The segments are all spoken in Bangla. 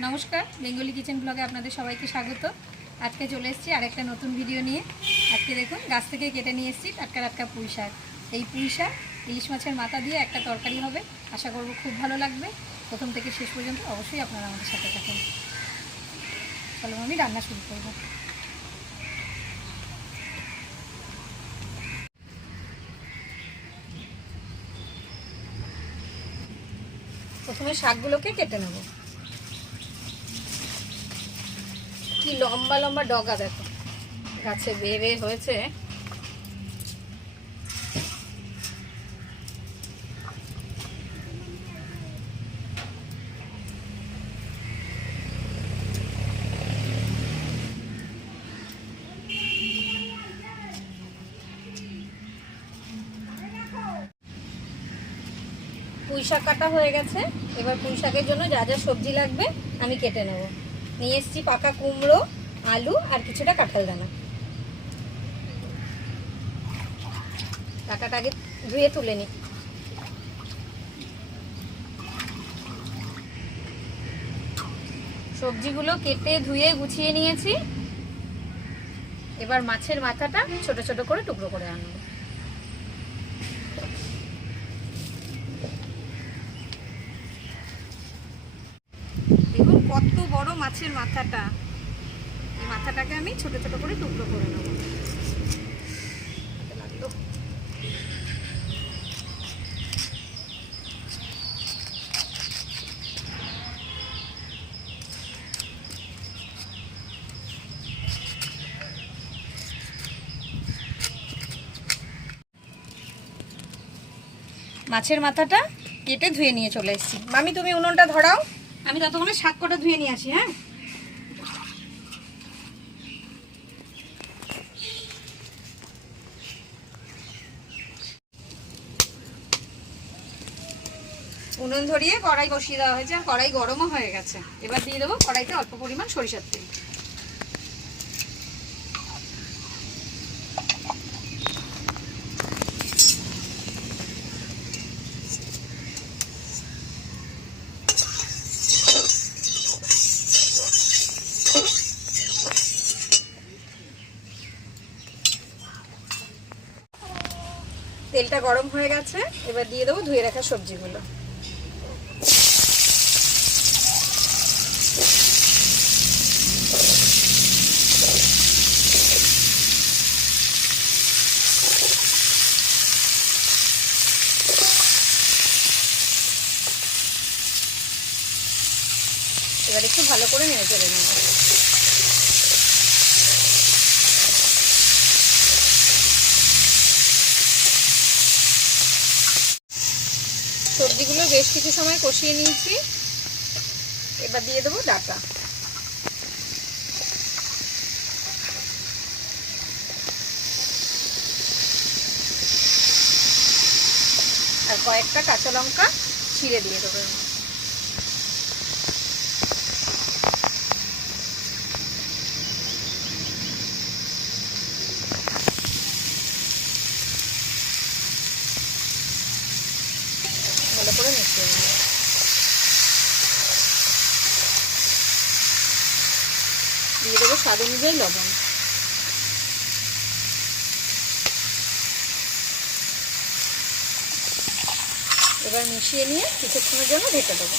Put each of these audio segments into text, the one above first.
নমস্কার, বেঙ্গলি কিচেন ব্লগে আপনাদের সবাইকে স্বাগত। আজকে চলে এসেছি আরেকটা নতুন ভিডিও নিয়ে। আজকে দেখুন, গাছ থেকে কেটে নিয়ে এসেছি টাটকা টাটকা পুঁই শাক। এই পুঁই শাক ইলিশ মাছের মাথা দিয়ে একটা তরকারি হবে। আশা করব খুব ভালো লাগবে। প্রথম থেকে শেষ পর্যন্ত অবশ্যই আপনারা আমাদের সাথে থাকুন। চলো আমি রান্না শুরু করব। প্রথমে শাকগুলোকে কেটে নেব। কি লম্বা লম্বা ডগা দেখো। গাছে বেয়ে হয়েছে। পুঁই শাক কাটা হয়ে গেছে। এবার পুঁই শাকের জন্য যা যা সবজি লাগবে আমি কেটে নেব। নিয়ে এসেছি পাকা কুমড়ো, আলু আর কিছুটা কাঁঠাল দানা। কাটাটা আগে ধুয়ে তুলে নিই সবজিগুলো কেটে ধুয়ে গুছিয়ে নিয়েছি। এবার মাছের মাথাটা ছোট ছোট করে টুকরো করে আনব দেখুন কত বড় মাছের মাথাটা, এই মাথাটাকে আমি ছোট ছোট করে টুকরো করে নেব। মাছের মাথাটা কেটে ধুয়ে নিয়ে চলে এসেছি। মামি, তুমি উনুনটা ধরাও। আমি ততক্ষণে শাক কটা ধুয়ে নিয়ে আসি হ্যাঁ? উনুন ধরিয়ে কড়াই বসিয়ে দেওয়া হয়েছে, আর কড়াই গরমও হয়ে গেছে। এবার দিয়ে দেবো কড়াইতে অল্প পরিমাণ সরিষার তেল। তেলটা গরম হয়ে গেছে, এবার দিয়ে দেবো ধুয়ে রাখা সবজিগুলো। এবার একটু ভালো করে নেড়ে চেড়ে নেব। সবজিগুলো বেশ কিছু সময় কষিয়ে নিয়েছি। এবার দিয়ে দেবো ডাটা। আর কয়েকটা কাঁচা লঙ্কা ছিঁড়ে দিয়ে দেবো এর মধ্যে। ভালো করে মিশিয়ে নেব দিয়ে দেবো স্বাদ অনুযায়ী লবণ। এবার মিশিয়ে নিয়ে কিছুক্ষণের জন্য ঢেকে দেবো।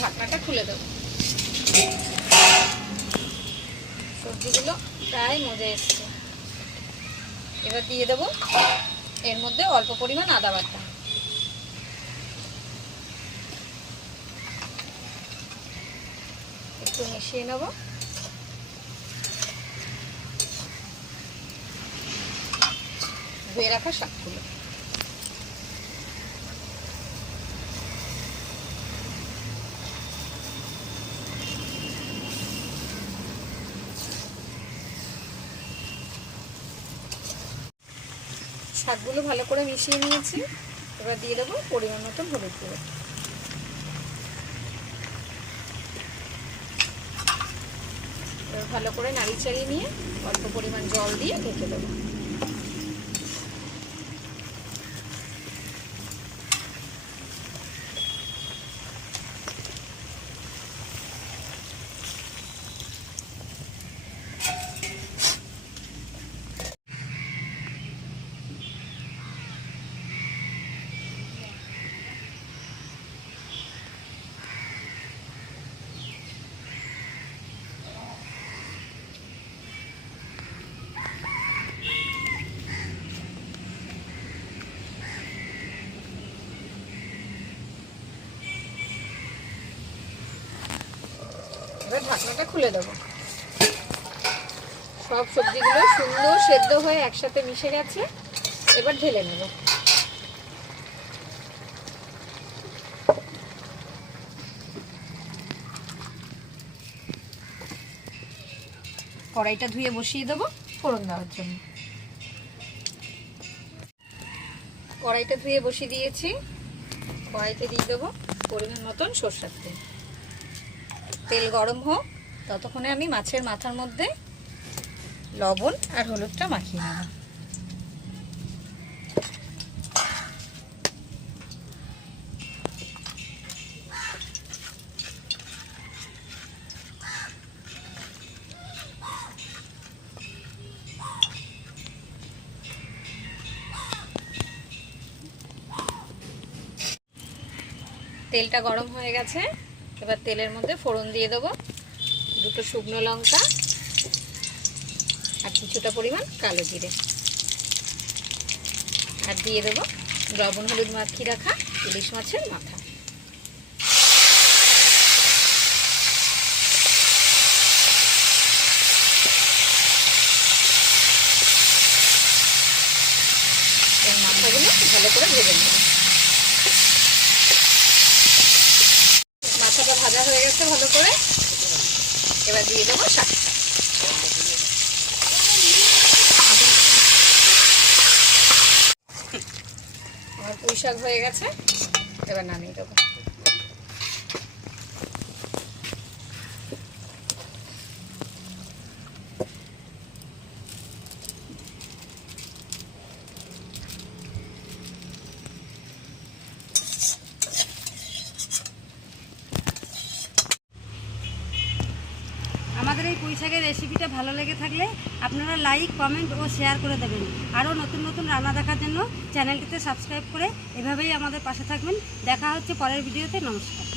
ঢাকনাটা খুলে দেবো। সবজিগুলো প্রায় মজে এসছে। এবার দিয়ে দেবো এর মধ্যে অল্প পরিমাণ আদা বাটা। একটু মিশিয়ে নেব। ধুয়ে রাখা শাকগুলো। শাকগুলো ভালো করে মিশিয়ে নিয়েছি। এবার দিয়ে দেবো পরিমাণ মতো হলুদ গুঁড়ো। ভালো করে নাড়ি চাড়িয়ে নিয়ে অল্প পরিমাণ জল দিয়ে ঢেকে দেবো। এবার ঢাকনাটা খুলে দেবো। সব সবজিগুলো সুন্দর সেদ্ধ হয়ে একসাথে মিশে গেছে। এবার ঢেলে নেব। কড়াইটা ধুয়ে বসিয়ে দেবো ফোড়ন দেওয়ার জন্য। কড়াইটা ধুয়ে বসিয়ে দিয়েছি। কড়াইতে দিয়ে দেবো পরিমাণ মতন সর্ষার তেল। তেল গরম হোক, ততক্ষণে আমি মাছের মাথার মধ্যে লবণ আর হলুদটা মাখিয়ে নেব। তেলটা গরম হয়ে গেছে। এবার তেলের মধ্যে ফোড়ন দিয়ে দেবো। দুটো শুকনো লঙ্কা আর কিছুটা পরিমাণ কালো জিরে। আর দিয়ে দেবো লবণ, হলুদ মাখিয়ে রাখা ইলিশ মাছের মাথা। মাথাগুলো ভালো করে ভেজে নেব মাথাটা ভাজা হয়ে গেছে ভালো করে এবার দিয়ে দেবো শাক। আমার পুঁই শাক হয়ে গেছে এবার নামিয়ে দেবো। আমাদের এই পুঁইশাকের রেসিপিটা ভালো লেগে থাকলে আপনারা লাইক কমেন্ট ও শেয়ার করে দেবেন। আরও নতুন নতুন রান্না দেখার জন্য চ্যানেলটিতে সাবস্ক্রাইব করে এভাবেই আমাদের পাশে থাকবেন। দেখা হচ্ছে পরের ভিডিওতে। নমস্কার।